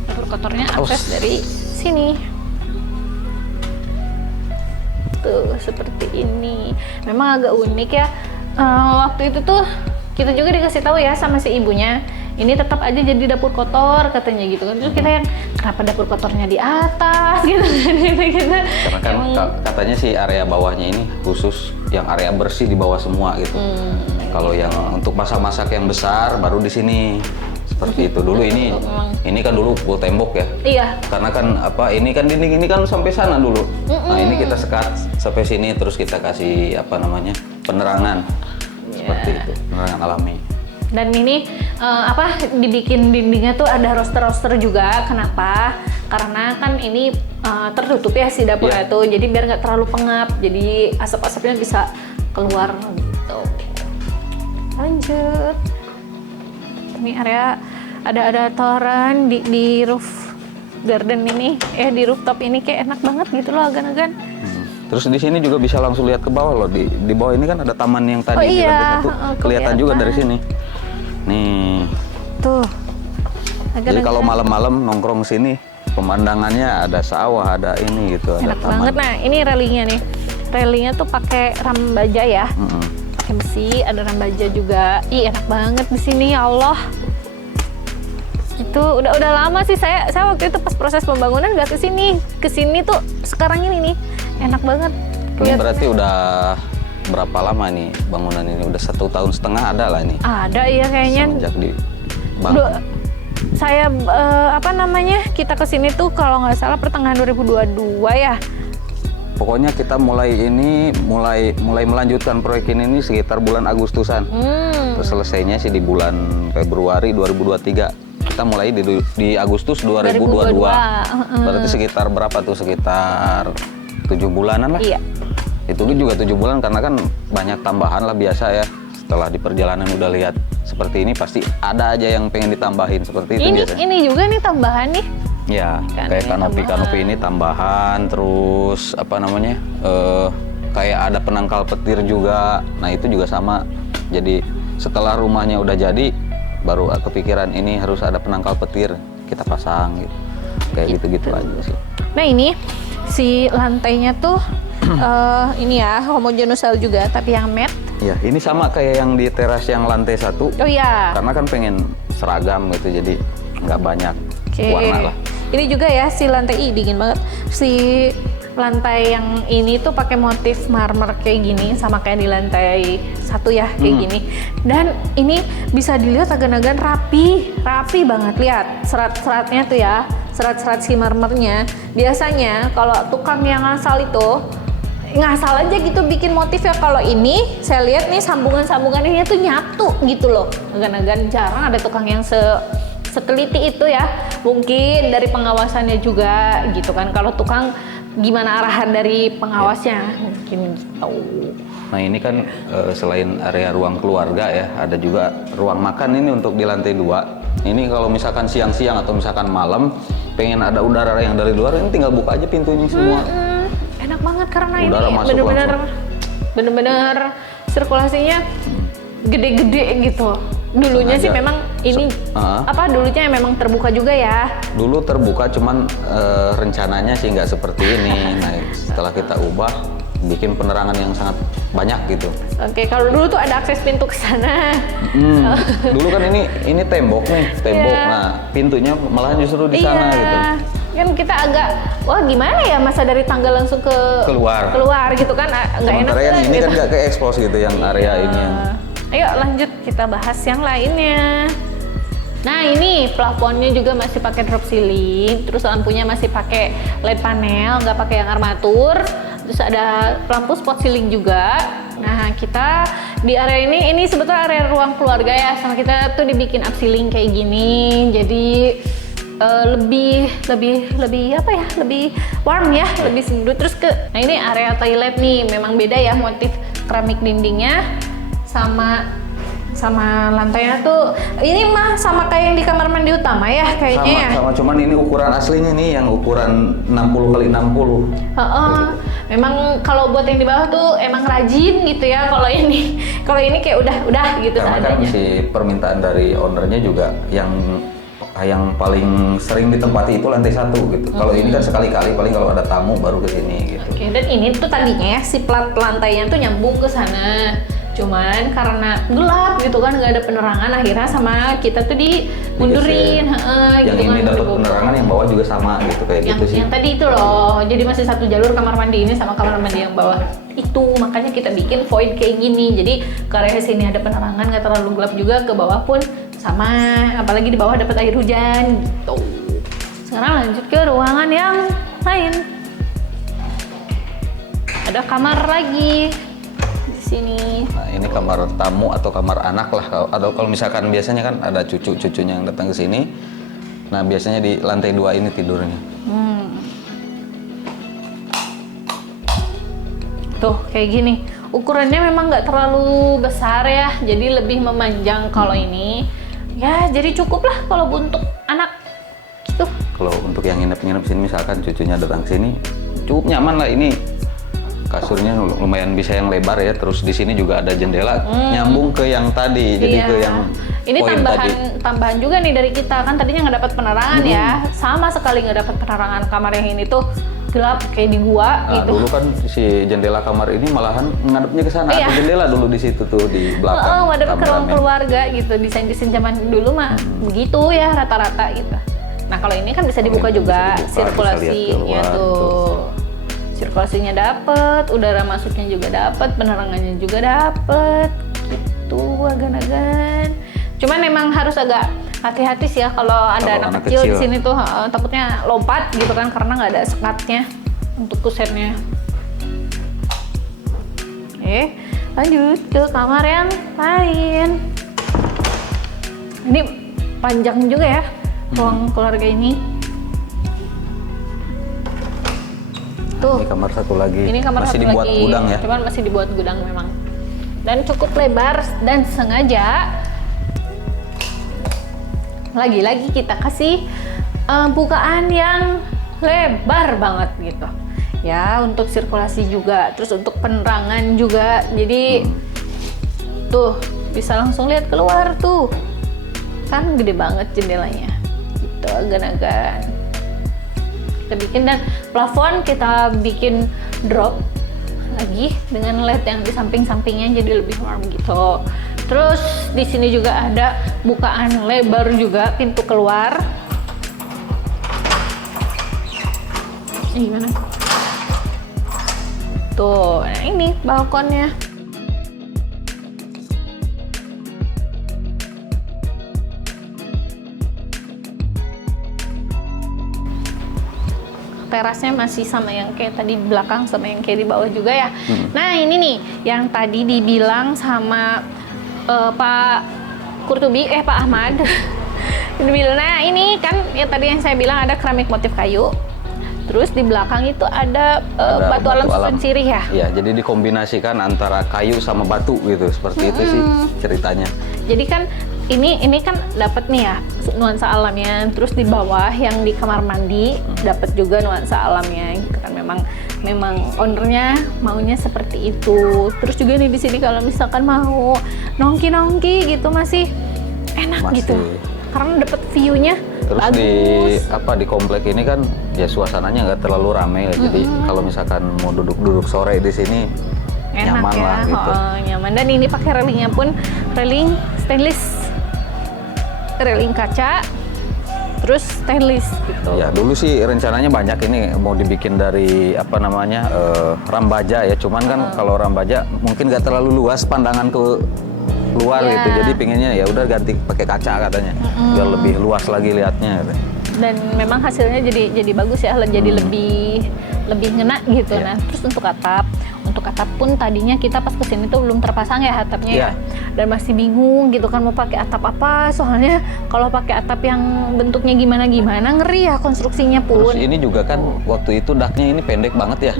Dapur kotornya akses dari sini. Tuh seperti ini. Memang agak unik ya. Waktu itu tuh kita juga dikasih tahu ya sama si ibunya. Ini tetap aja jadi dapur kotor katanya gitu kan. Terus kita yang kenapa dapur kotornya di atas gitu kan. Karena kan katanya sih area bawahnya ini khusus yang area bersih di bawah semua gitu. Kalau yang untuk masak-masak yang besar baru di sini. Seperti itu dulu ini kan dulu full tembok ya. Iya. Karena kan ini kan dinding ini kan sampai sana dulu. Nah, ini kita sekat sampai sini terus kita kasih penerangan. Seperti itu, penerangan alami. Dan ini dibikin dindingnya tuh ada roster-roster juga. Kenapa? Karena kan ini tertutup ya si dapurnya tuh. Jadi biar nggak terlalu pengap. Jadi asap-asapnya bisa keluar gitu. Lanjut. Ini area ada toren di roof garden ini, di rooftop ini kayak enak banget gitu loh agan-agan. Terus di sini juga bisa langsung lihat ke bawah loh. Di bawah ini kan ada taman yang tadi di lantai 1. Kelihatan juga dari sini. Nih. Tuh. Jadi kalau malam-malam nongkrong sini, pemandangannya ada sawah, ada ini gitu, ada Enak taman. banget. Nah, ini railingnya nih. Railingnya tuh pakai ram baja ya. Pakai besi, ada ram baja juga. Ih, enak banget di sini ya Allah. Itu udah lama sih saya waktu itu pas proses pembangunan nggak ke sini. Ke sini tuh sekarang ini nih. Enak banget. Ini berarti udah berapa lama nih bangunan ini? Udah 1,5 tahun ada lah ini. Ada iya kayaknya. Semenjak dibangun. Saya kita kesini tuh kalau nggak salah pertengahan 2022 ya. Pokoknya kita mulai melanjutkan proyek ini sekitar bulan Agustusan. Terus selesainya sih di bulan Februari 2023. Kita mulai di Agustus 2022. Berarti sekitar berapa tuh? Sekitar 7 bulanan lah. Iya. Itu juga 7 bulan karena kan banyak tambahan lah biasa ya. setelah di perjalanan udah lihat seperti ini pasti ada aja yang pengen ditambahin seperti itu biasanya. Ini juga nih tambahan nih. Ya, kayak kanopi ini tambahan, terus apa namanya, kayak ada penangkal petir juga. Nah itu juga sama. Jadi setelah rumahnya udah jadi, baru kepikiran ini harus ada penangkal petir, kita pasang gitu. Kayak gitu-gitu aja sih. Nah ini si lantainya tuh ini ya homogeneous juga, tapi yang matte. Ya, ini sama kayak yang di teras yang lantai 1. Oh iya. Karena kan pengen seragam gitu, jadi nggak banyak warna lah. Ini juga ya si lantai, dingin banget. Si lantai yang ini tuh pakai motif marmer kayak gini, sama kayak di lantai 1 ya, kayak gini. Dan ini bisa dilihat agan-agan rapi banget. Lihat serat-seratnya tuh ya, serat-serat si marmernya. Biasanya kalau tukang yang ngasal itu ngasal aja gitu bikin motif ya. Kalau ini saya lihat nih sambungan-sambungannya tuh nyatu gitu loh. Agan-agan jarang ada tukang yang seteliti itu ya. Mungkin dari pengawasannya juga gitu kan. Kalau tukang gimana arahan dari pengawasnya mungkin gitu. Nah ini kan selain area ruang keluarga ya, ada juga ruang makan ini untuk di lantai 2. Ini kalau misalkan siang-siang atau misalkan malam pengen ada udara yang dari luar, ini tinggal buka aja pintunya semua. Enak banget karena udara ini bener-bener sirkulasinya gede-gede gitu. Dulunya sih memang ini dulunya memang terbuka juga ya. Dulu terbuka, cuman rencananya sih nggak seperti ini. Nah setelah kita ubah, bikin penerangan yang sangat banyak gitu. Oke, kalau dulu tuh ada akses pintu ke sana. Dulu kan ini tembok nih, Nah pintunya malah justru di sana gitu. Kan kita agak, wah gimana ya masa dari tangga langsung keluar gitu kan, nggak enak kan kan, ini gitu. kan nggak ke expose gitu yang area ini. Ayo lanjut kita bahas yang lainnya. Nah ini plafonnya juga masih pakai drop ceiling, terus lampunya masih pakai LED panel, nggak pakai yang armatur. Terus ada lampu spot ceiling juga. Nah kita di area ini sebetulnya area ruang keluarga ya, sama kita tuh dibikin upceiling kayak gini. Jadi lebih apa ya, lebih warm ya, lebih sejuk. Terus nah ini area toilet nih, memang beda ya motif keramik dindingnya sama lantainya tuh. Ini mah sama kayak yang di kamar mandi utama ya kayaknya. Sama, cuman ini ukuran aslinya nih yang ukuran 60x60. Memang kalau buat yang di bawah tuh emang rajin gitu ya. Kalau ini kayak udah gitu karena kan si permintaan dari ownernya juga yang paling sering ditempati itu lantai 1 gitu. Kalau ini kan sekali-kali, paling kalau ada tamu baru ke sini gitu. Oke, dan ini tuh tadinya ya si plat lantainya tuh nyambung ke sana. Cuman karena gelap gitu kan, nggak ada penerangan, akhirnya sama kita tuh dimundurin. Yang ini dapat penerangan, yang bawah juga sama gitu kayak gitu sih. Yang tadi itu loh, jadi masih satu jalur kamar mandi ini sama kamar mandi yang bawah. Itu makanya kita bikin void kayak gini. Jadi ke area sini ada penerangan, nggak terlalu gelap juga, ke bawah pun sama, apalagi di bawah dapat air hujan gitu. Sekarang lanjut ke ruangan yang lain. Ada kamar lagi di sini. Nah, ini kamar tamu atau kamar anak lah. Atau kalau misalkan biasanya kan ada cucu-cucunya yang datang ke sini. Nah, biasanya di lantai 2 ini tidurnya. Tuh kayak gini. Ukurannya memang nggak terlalu besar ya, jadi lebih memanjang kalau ini. Ya, jadi cukup lah kalau untuk anak gitu. Kalau untuk yang nginep-nginep sini, misalkan cucunya datang sini, cukup nyaman lah. Ini kasurnya lumayan bisa yang lebar ya. Terus di sini juga ada jendela nyambung ke yang tadi. Jadi ke yang ini tambahan juga nih dari kita, kan tadinya nggak dapat penerangan ya, sama sekali nggak dapat penerangan. Kamar yang ini tuh gelap kayak di gua gitu. Dulu kan si jendela kamar ini malahan ngadepnya ke sana. Ada jendela dulu di situ tuh di belakang. Ada ke ruang keluarga gitu. Desain zaman dulu mah begitu ya rata-rata gitu. Nah kalau ini kan bisa dibuka juga, sirkulasinya tuh. Sirkulasinya dapet, udara masuknya juga dapet, penerangannya juga dapet, gitu agan-agan. Cuman memang harus agak hati-hati sih ya kalau ada anak kecil di sini tuh, takutnya lompat gitu kan karena nggak ada sekatnya untuk kusennya. Oke, lanjut ke kamar yang lain. Ini panjang juga ya ruang keluarga ini. Tuh. Ini kamar satu lagi. Ini kamar masih satu dibuat lagi. gudang ya. Cuman masih dibuat gudang memang. dan cukup lebar, dan sengaja lagi-lagi kita kasih bukaan yang lebar banget gitu ya, untuk sirkulasi juga, terus untuk penerangan juga, jadi tuh bisa langsung lihat keluar tuh kan, gede banget jendelanya gitu, agan-agan kita bikin. Dan plafon kita bikin drop lagi dengan LED yang di samping-sampingnya jadi lebih warm gitu. Terus di sini juga ada bukaan lebar juga pintu keluar. Gimana? Tuh, nah ini balkonnya. Terasnya masih sama yang kayak tadi di belakang, sama yang kayak di bawah juga ya. Nah ini nih yang tadi dibilang sama Pak Kurtubi, Pak Ahmad. Nah ini kan yang tadi yang saya bilang ada keramik motif kayu. Terus di belakang itu ada batu alam susun sirih ya. Iya, jadi dikombinasikan antara kayu sama batu gitu, seperti itu sih ceritanya. Jadi kan ini kan dapat nih ya nuansa alamnya. Terus di bawah yang di kamar mandi dapat juga nuansa alamnya. Gitu kan, memang ownernya maunya seperti itu. Terus juga nih di sini kalau misalkan mau nongki gitu masih enak gitu, karena dapat view-nya. Terus bagus. di komplek ini kan ya suasananya nggak terlalu ramai, jadi kalau misalkan mau duduk sore di sini enak nyaman ya, lah gitu. Nyaman. Dan ini pakai railingnya pun railing stainless, railing kaca, terus stainless gitu. Ya dulu sih rencananya banyak ini mau dibikin dari rambaja ya, cuman kan kalau rambaja mungkin nggak terlalu luas pandangan ke luar gitu, jadi pinginnya ya udah ganti pakai kaca katanya, biar lebih luas lagi lihatnya. Dan memang hasilnya jadi bagus ya, jadi lebih ngena gitu. Nah terus untuk atap pun tadinya kita pas kesini tuh belum terpasang ya atapnya ya, dan masih bingung gitu kan mau pakai atap apa, soalnya kalau pakai atap yang bentuknya gimana ngeri ya konstruksinya pun. Terus ini juga kan waktu itu daknya ini pendek banget ya,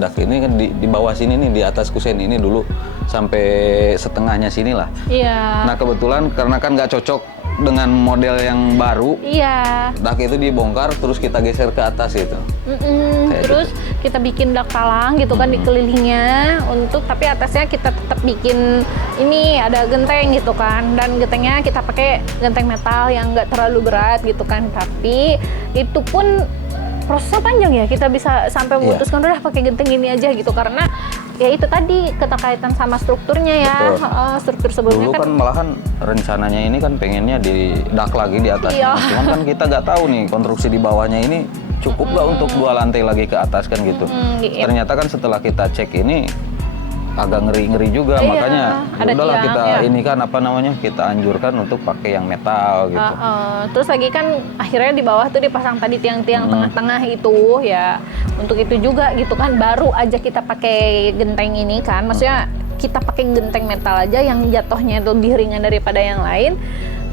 dak ini kan di bawah sini nih, di atas kusen ini dulu sampai setengahnya sini lah. Iya. Nah kebetulan karena kan nggak cocok dengan model yang baru, dak itu dibongkar terus kita geser ke atas gitu. Terus kita bikin dak talang gitu kan dikelilingnya, tapi atasnya kita tetap bikin ini ada genteng gitu kan, dan gentengnya kita pakai genteng metal yang nggak terlalu berat gitu kan, tapi itu pun prosesnya panjang ya, kita bisa sampai memutuskan udah pakai genteng ini aja gitu, karena ya itu tadi keterkaitan sama strukturnya ya. Struktur sebelumnya dulu kan malahan rencananya ini kan pengennya di dak lagi di atasnya, cuman kan kita nggak tahu nih konstruksi di bawahnya ini cukup nggak untuk 2 lantai lagi ke atas kan gitu. Ternyata kan setelah kita cek ini agak ngeri juga, makanya udahlah kita ini kan kita anjurkan untuk pakai yang metal gitu. Terus lagi kan akhirnya di bawah tuh dipasang tadi tiang-tiang tengah-tengah itu ya, untuk itu juga gitu kan, baru aja kita pakai genteng ini kan, maksudnya kita pakai genteng metal aja yang jatuhnya lebih ringan daripada yang lain,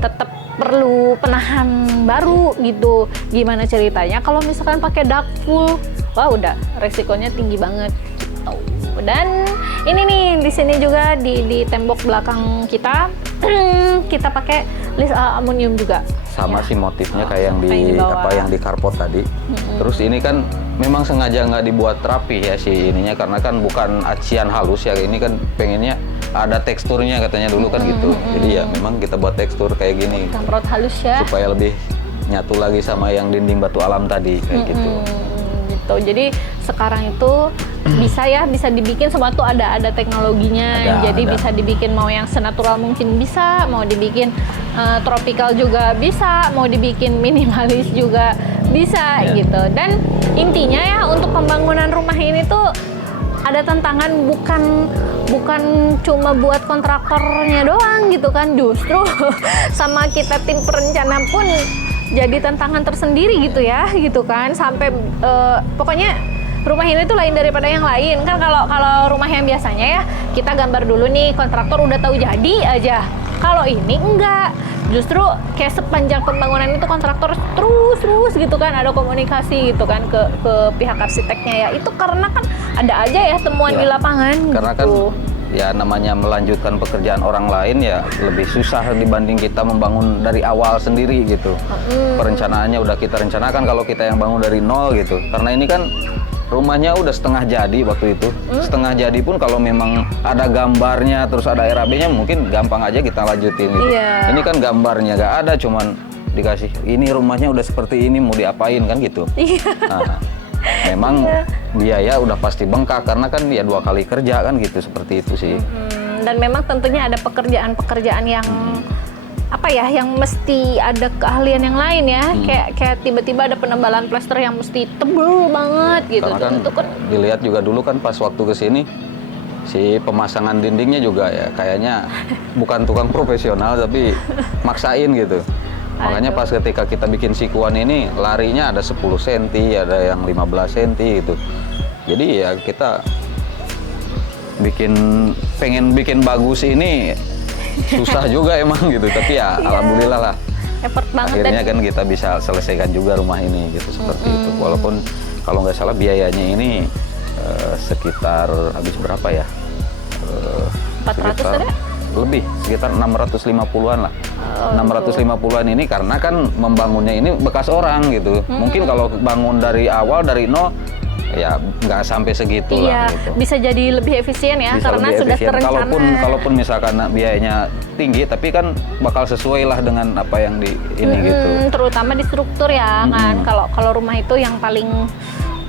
tetap perlu penahan baru gitu. Gimana ceritanya kalau misalkan pakai dak full, wah udah resikonya tinggi banget gitu. Dan ini nih di sini juga di tembok belakang kita kita pakai list aluminium juga. Sama sih motifnya kayak yang yang di karpot tadi. Terus ini kan memang sengaja nggak dibuat rapi ya si ininya, karena kan bukan acian halus ya, ini kan pengennya ada teksturnya katanya dulu kan gitu. Jadi ya memang kita buat tekstur kayak gini. Kamprot halus ya. Supaya lebih nyatu lagi sama yang dinding batu alam tadi kayak gitu. Jadi sekarang itu bisa dibikin semua tuh ada teknologinya. Jadi bisa dibikin mau yang senatural mungkin bisa, mau dibikin tropical juga bisa, mau dibikin minimalis juga bisa gitu. Dan intinya ya untuk pembangunan rumah ini tuh ada tantangan, bukan cuma buat kontraktornya doang gitu kan, justru sama kita tim perencana pun jadi tantangan tersendiri gitu ya, gitu kan, sampai pokoknya rumah ini tuh lain daripada yang lain kan. Kalau rumah yang biasanya ya kita gambar dulu nih, kontraktor udah tahu jadi aja. Kalau ini enggak, justru kayak sepanjang pembangunan itu kontraktor terus gitu kan, ada komunikasi gitu kan ke pihak arsiteknya ya. Itu karena kan ada aja ya temuan di lapangan. Karena gitu. kan ya namanya melanjutkan pekerjaan orang lain ya lebih susah dibanding kita membangun dari awal sendiri gitu. Perencanaannya udah kita rencanakan kalau kita yang bangun dari nol gitu. Karena ini kan rumahnya udah setengah jadi waktu itu. Setengah jadi pun kalau memang ada gambarnya terus ada RAB-nya mungkin gampang aja kita lanjutin gitu. Iya. Ini kan gambarnya nggak ada, cuman dikasih ini rumahnya udah seperti ini mau diapain kan gitu. Nah, memang biaya udah pasti bengkak karena kan ya 2 kali kerja kan gitu, seperti itu sih. Dan memang tentunya ada pekerjaan-pekerjaan yang apa ya, yang mesti ada keahlian yang lain ya. Kayak tiba-tiba ada penebalan plester yang mesti tebel banget gitu. Karena kan, Itu kan dilihat juga dulu kan pas waktu kesini si pemasangan dindingnya juga ya kayaknya bukan tukang profesional tapi maksain gitu. Makanya pas ketika kita bikin sikuan ini larinya ada 10 cm, ada yang 15 cm gitu. Jadi ya kita pengen bikin bagus ini susah juga emang gitu. Tapi ya alhamdulillah lah. effort banget. Akhirnya kan kita bisa selesaikan juga rumah ini gitu seperti itu. Walaupun kalau nggak salah biayanya ini sekitar habis berapa ya? 400 ada? Lebih, sekitar 650-an lah. 650-an ini karena kan membangunnya ini bekas orang gitu. Mungkin kalau bangun dari awal dari nol ya nggak sampai segitu Iya, lah gitu. bisa jadi lebih efisien ya Bisa karena lebih sudah efisien. terencana. Kalaupun misalkan biayanya tinggi tapi kan bakal sesuai lah dengan apa yang di ini gitu. Terutama di struktur ya kan. Kalau rumah itu yang paling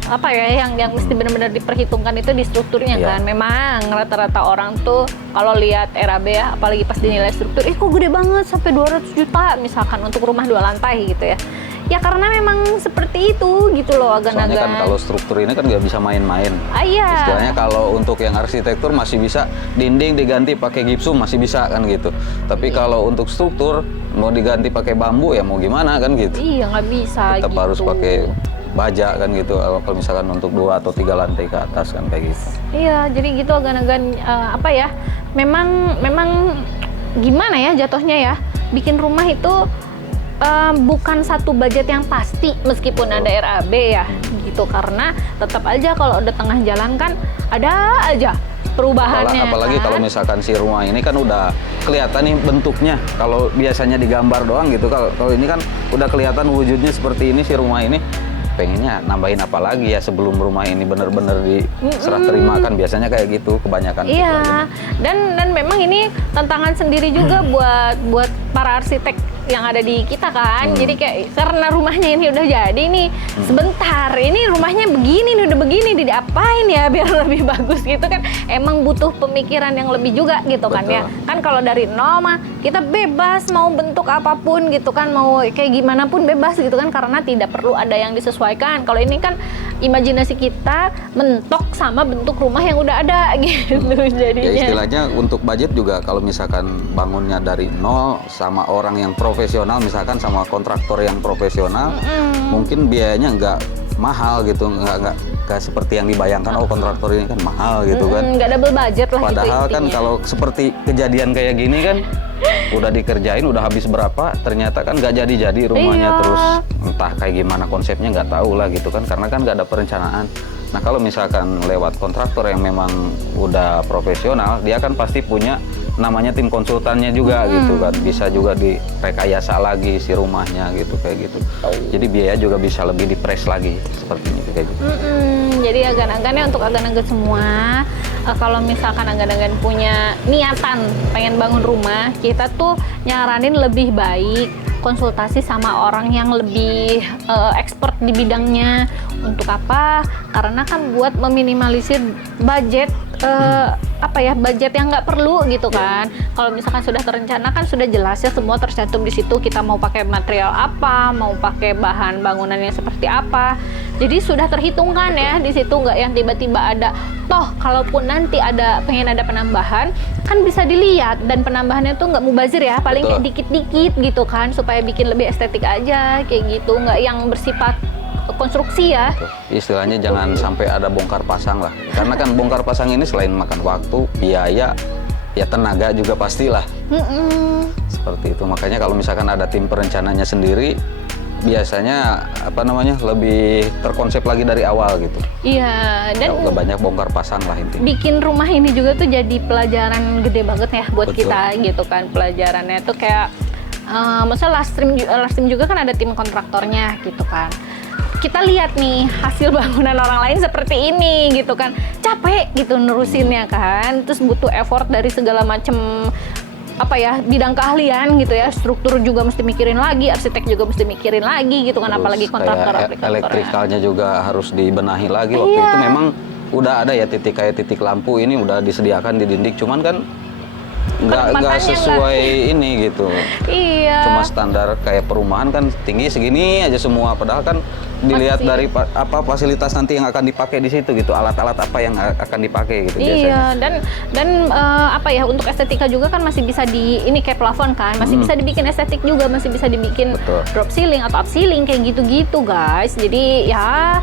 apa ya, yang mesti benar-benar diperhitungkan itu di strukturnya Iya. kan. Memang rata-rata orang tuh kalau lihat RAB ya, apalagi pas dinilai struktur, kok gede banget sampai 200 juta misalkan untuk rumah 2 lantai gitu ya. Ya karena memang seperti itu gitu loh, Soalnya agan-agan. kan kalau struktur ini kan nggak bisa main-main. Iya. Istilahnya kalau untuk yang arsitektur masih bisa dinding diganti pakai gipsum masih bisa kan gitu. Tapi kalau untuk struktur mau diganti pakai bambu ya mau gimana kan gitu. Iya, nggak bisa Tetap gitu. harus pakai baja kan gitu. Kalau misalkan untuk 2 atau 3 lantai ke atas kan kayak gitu. Iya, jadi gitu agan-agan apa ya? Memang gimana ya jatuhnya ya? Bikin rumah itu bukan satu budget yang pasti meskipun ada RAB ya gitu, karena tetap aja kalau udah tengah jalan kan ada aja perubahannya. Apalagi kan? kalau misalkan si rumah ini kan udah kelihatan nih bentuknya. Kalau biasanya digambar doang gitu, kalau ini kan udah kelihatan wujudnya seperti ini si rumah ini. Pengennya nambahin apa lagi ya sebelum rumah ini bener-bener diserah terima kan biasanya kayak gitu kebanyakan. Iya, dan memang ini tantangan sendiri juga buat para arsitek yang ada di kita kan. Jadi kayak karena rumahnya ini udah jadi nih, sebentar ini rumahnya begini nih, udah begini diapain ya biar lebih bagus gitu kan. Emang butuh pemikiran yang lebih juga gitu kan ya. Kan kalau dari nol mah kita bebas mau bentuk apapun gitu kan, mau kayak gimana pun bebas gitu kan, karena tidak perlu ada yang disesuaikan. Kalau ini kan imajinasi kita mentok sama bentuk rumah yang udah ada gitu jadinya. Ya istilahnya untuk budget juga kalau misalkan bangunnya dari nol sama orang yang profesional, misalkan sama kontraktor yang profesional, mungkin biayanya nggak mahal gitu, nggak seperti yang dibayangkan. Oh kontraktor ini kan mahal gitu kan. Nggak double budget lah. Padahal gitu kan intinya. kalau seperti kejadian kayak gini kan udah dikerjain, udah habis berapa, ternyata kan nggak jadi rumahnya. Iya. Terus entah kayak gimana konsepnya nggak tahu lah gitu kan, karena kan nggak ada perencanaan. Nah kalau misalkan lewat kontraktor yang memang udah profesional, dia kan pasti punya namanya tim konsultannya juga gitu kan, bisa juga direkayasa lagi si rumahnya gitu kayak gitu. Jadi biaya juga bisa lebih dipres lagi seperti ini kayak gitu. Jadi agan-agannya untuk agan-agan semua, kalau misalkan agan-agan punya niatan pengen bangun rumah, kita tuh nyaranin lebih baik konsultasi sama orang yang lebih expert di bidangnya. Untuk apa? Karena kan buat meminimalisir budget budget yang nggak perlu gitu kan. Kalau misalkan sudah terencana kan sudah jelas ya, semua tercantum di situ. Kita mau pakai material apa, mau pakai bahan bangunannya seperti apa. Jadi sudah terhitungkan ya di situ, nggak yang tiba-tiba ada. Toh kalaupun nanti pengen ada penambahan kan bisa dilihat, dan penambahannya tuh nggak mubazir ya, paling kayak dikit-dikit gitu kan, supaya bikin lebih estetik aja kayak gitu, nggak yang bersifat konstruksi ya. Istilahnya jangan sampai ada bongkar pasang lah, karena kan bongkar pasang ini selain makan waktu, biaya, ya tenaga juga pastilah. Seperti itu. Makanya kalau misalkan ada tim perencananya sendiri, biasanya apa namanya lebih terkonsep lagi dari awal gitu. Iya, dan Nggak banyak bongkar pasang lah intinya. bikin rumah ini juga tuh jadi pelajaran gede banget ya buat Betul. kita gitu kan. Pelajarannya tuh kayak maksudnya last stream juga kan ada tim kontraktornya gitu kan. Kita lihat nih hasil bangunan orang lain seperti ini gitu kan, capek gitu nerusinnya kan, terus butuh effort dari segala macam apa ya bidang keahlian gitu ya, struktur juga mesti mikirin lagi, arsitek juga mesti mikirin lagi gitu kan, Terus apalagi kontraktor kayak aplikatornya. elektrikalnya juga harus dibenahi lagi. Waktu Iya. itu memang udah ada ya titik lampu ini udah disediakan di dinding, cuman kan nggak Penempatannya sesuai ini gitu. Iya. Cuma standar kayak perumahan kan tinggi segini aja semua, padahal kan dilihat Masih. dari apa fasilitas nanti yang akan dipakai di situ gitu, alat-alat apa yang akan dipakai gitu biasanya. Iya, dan apa ya, untuk estetika juga kan masih bisa ini kayak plafon kan, masih bisa dibikin estetik juga, masih bisa dibikin Betul. drop ceiling atau up ceiling kayak gitu-gitu guys. Jadi ya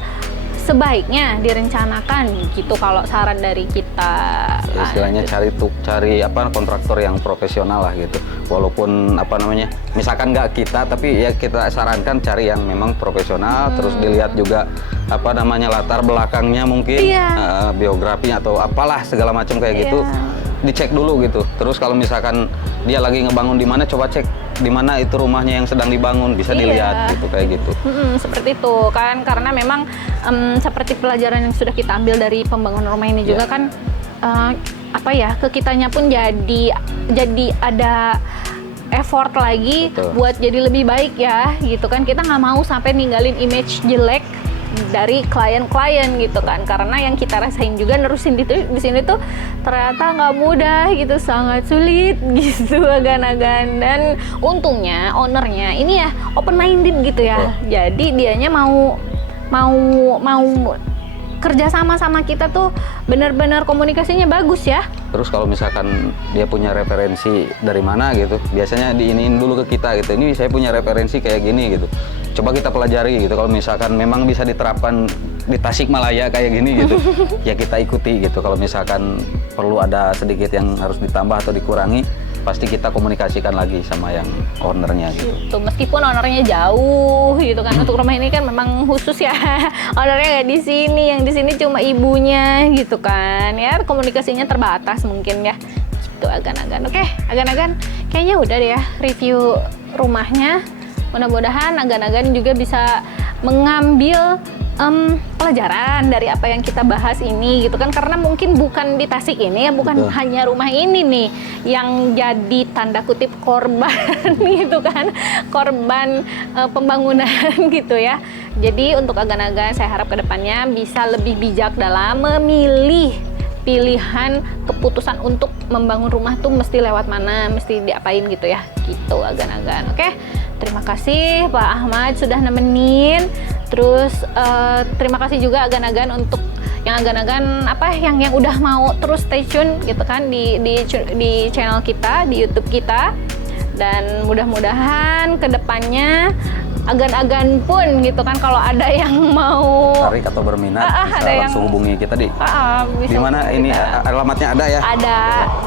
sebaiknya direncanakan gitu kalau saran dari kita. Ya, istilahnya cari apa kontraktor yang profesional lah gitu. Walaupun apa namanya, misalkan nggak kita, tapi ya kita sarankan cari yang memang profesional. Terus dilihat juga apa namanya latar belakangnya mungkin, Iya. biografinya atau apalah segala macam kayak gitu. Iya. Dicek dulu gitu. Terus kalau misalkan dia lagi ngebangun di mana, coba cek di mana itu rumahnya yang sedang dibangun, bisa Iya. dilihat gitu kayak gitu. Seperti itu kan, karena memang seperti pelajaran yang sudah kita ambil dari pembangunan rumah ini juga Iya. kan, apa ya, ke kitanya pun jadi ada effort lagi. Betul. Buat jadi lebih baik ya gitu kan. Kita nggak mau sampai ninggalin image jelek dari klien-klien gitu kan, karena yang kita rasain juga nerusin di sini tuh ternyata nggak mudah gitu, sangat sulit gitu agan-agan. Dan untungnya ownernya ini ya open minded gitu ya, jadi dianya mau kerja sama kita tuh benar-benar komunikasinya bagus ya. Terus kalau misalkan dia punya referensi dari mana gitu, biasanya diiniin dulu ke kita gitu. Ini saya punya referensi kayak gini gitu. Coba kita pelajari gitu. Kalau misalkan memang bisa diterapkan di Tasikmalaya kayak gini gitu, ya kita ikuti gitu. Kalau misalkan perlu ada sedikit yang harus ditambah atau dikurangi, pasti kita komunikasikan lagi sama yang ownernya gitu. Tuh, meskipun ownernya jauh gitu kan, untuk rumah ini kan memang khusus ya, ownernya nggak di sini, yang di sini cuma ibunya gitu kan, ya komunikasinya terbatas mungkin ya. Gitu agan-agan. Oke, agan-agan kayaknya udah deh ya review rumahnya. Mudah-mudahan agan-agan juga bisa mengambil pelajaran dari apa yang kita bahas ini gitu kan, karena mungkin bukan di Tasik ini ya, bukan Betul. hanya rumah ini nih yang jadi tanda kutip korban gitu kan, korban pembangunan gitu ya. Jadi untuk agan-agan saya harap kedepannya bisa lebih bijak dalam memilih pilihan keputusan untuk membangun rumah tuh mesti lewat mana, mesti diapain gitu ya, gitu agan-agan. Oke, terima kasih Pak Ahmad sudah nemenin. Terus terima kasih juga agan-agan untuk yang agan-agan apa yang udah mau terus stay tune gitu kan di channel kita, di YouTube kita. Dan mudah-mudahan kedepannya agan-agan pun gitu kan, kalau ada yang mau Tarik atau berminat, bisa ada yang- langsung hubungi kita di bisa di mana hubungi ini kita. alamatnya ada ya. Ada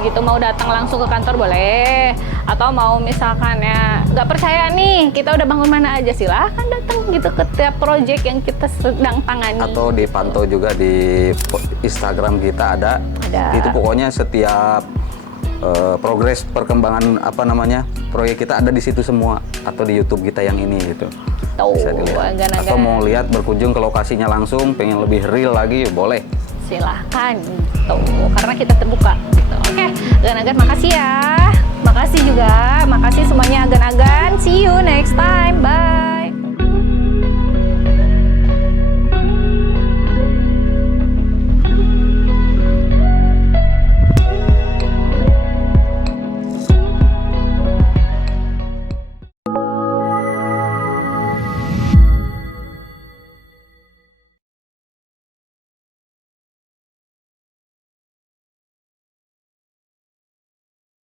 gitu, mau datang langsung ke kantor boleh, atau mau misalkan ya nggak percaya nih kita udah bangun mana aja, silahkan datang gitu ke tiap project yang kita sedang tangani. Atau dipantau juga di Instagram kita ada. Ada. Itu pokoknya setiap progres perkembangan apa namanya proyek kita ada di situ semua, atau di YouTube kita yang ini gitu. Tuh, Bisa dilihat. agan-agan. Atau mau lihat berkunjung ke lokasinya langsung, pengen lebih real lagi, boleh. Silahkan gitu, karena kita terbuka gitu. Oke, agan-agan makasih ya, makasih juga, makasih semuanya agan-agan. See you next time, bye.